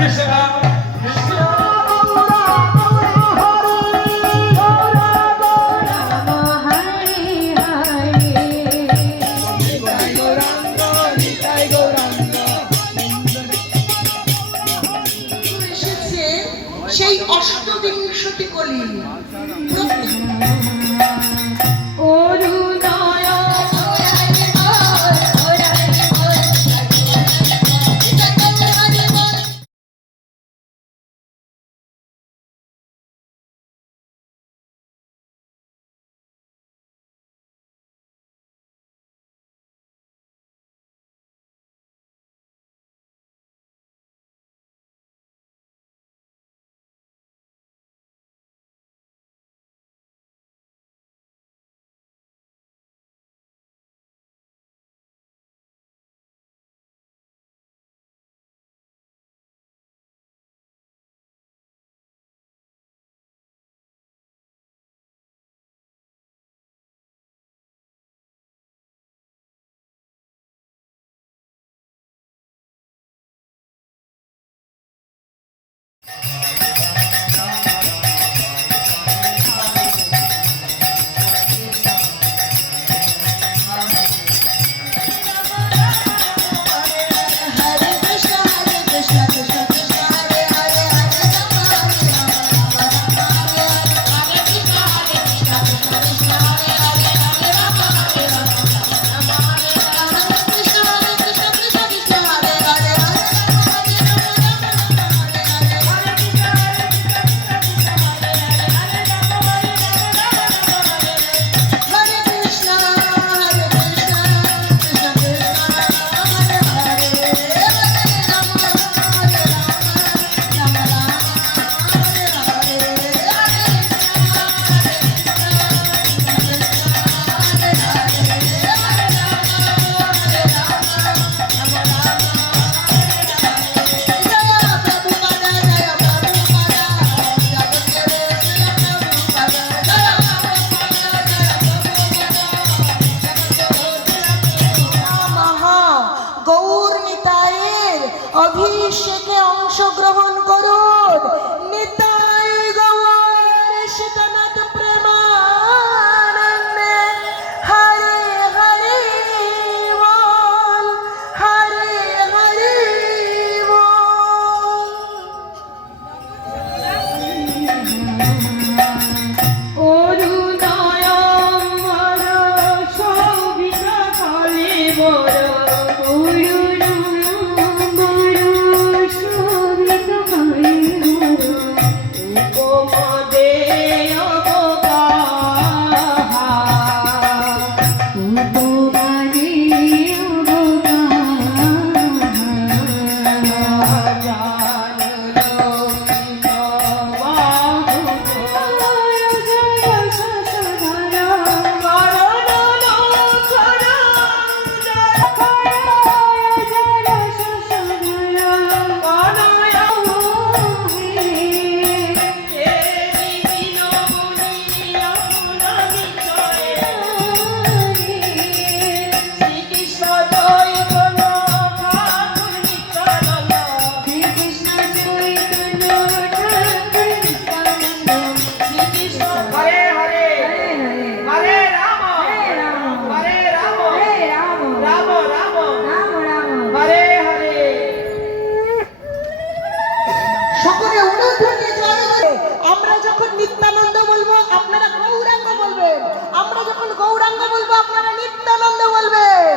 Christian Gauranga বলব আপনারা নিত্যানন্দ বলবেন।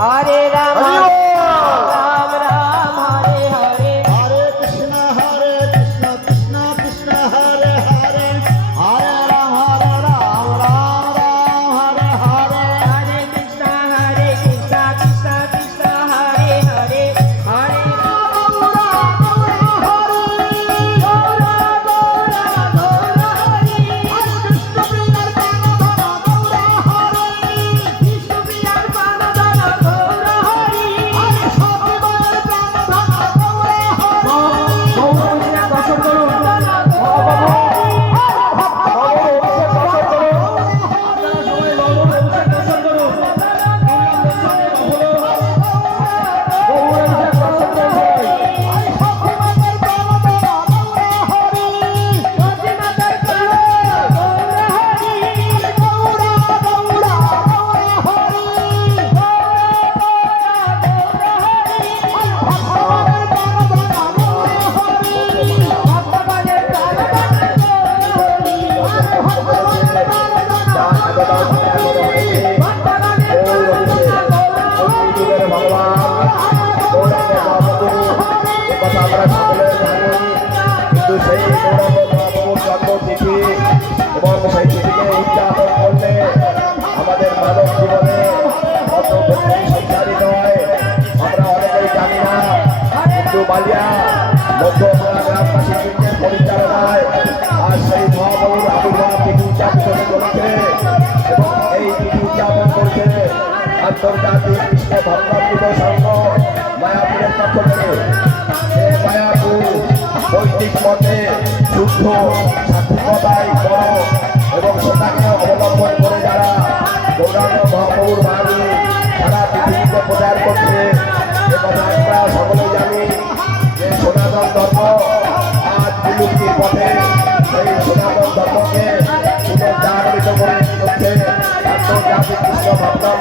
हरे বৈদিক মতে শুদ্ধ সাত্বিকতায় বড় এবং সেটাকে অবলম্বন করে যারা গৌরাঙ্গ মহাপ্রভুর বাণী সারা পৃথিবীতে প্রচার করছে, এ কথা আমরা সকলেই জানি যে সনাতন ধর্ম আজ বিলুপ্তির পথে সেই সনাতন ধর্মকে পুনর্জাগরিত করে চলছে আন্তর্জাতিক কৃষ্ণ ভক্তামৃত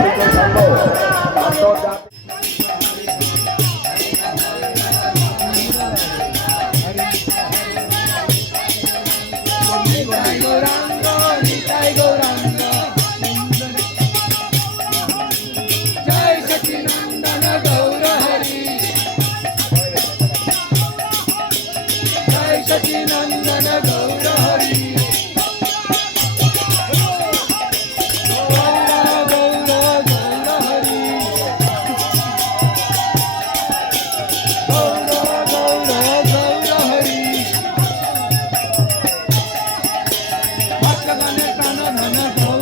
হরে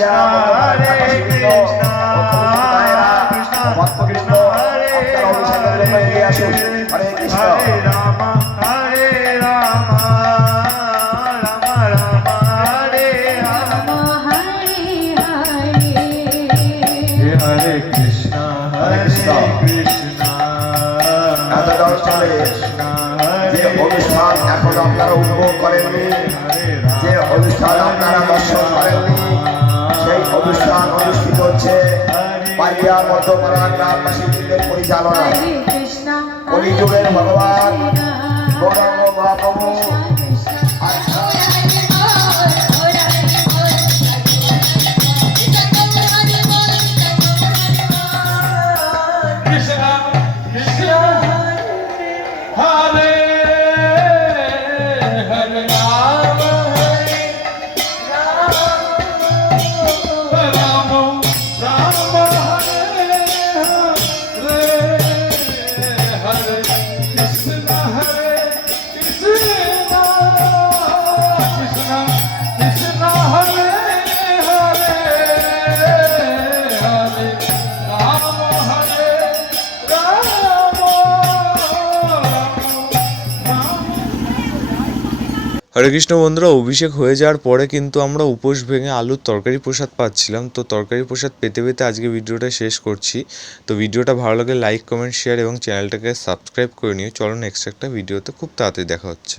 হরে পালিয়া মধ্যপাড়া গ্রামবাসীদের পরিচালনায়। কলিযুগের ভগবান গৌরাঙ্গ মহাপ্রভু হরে কৃষ্ণ বন্ধুরা, অভিষেক হয়ে যাওয়ার পরে কিন্তু আমরা উপোস ভেঙে আলুর তরকারি প্রসাদ পাচ্ছিলাম। তো তরকারি প্রসাদ পেতে পেতে আজকে ভিডিওটা শেষ করছি। তো ভিডিওটা ভালো লাগে লাইক কমেন্ট শেয়ার এবং চ্যানেলটাকে সাবস্ক্রাইব করে নিও। চলো নেক্সট একটা ভিডিওতে খুব তাড়াতাড়ি দেখা হচ্ছে।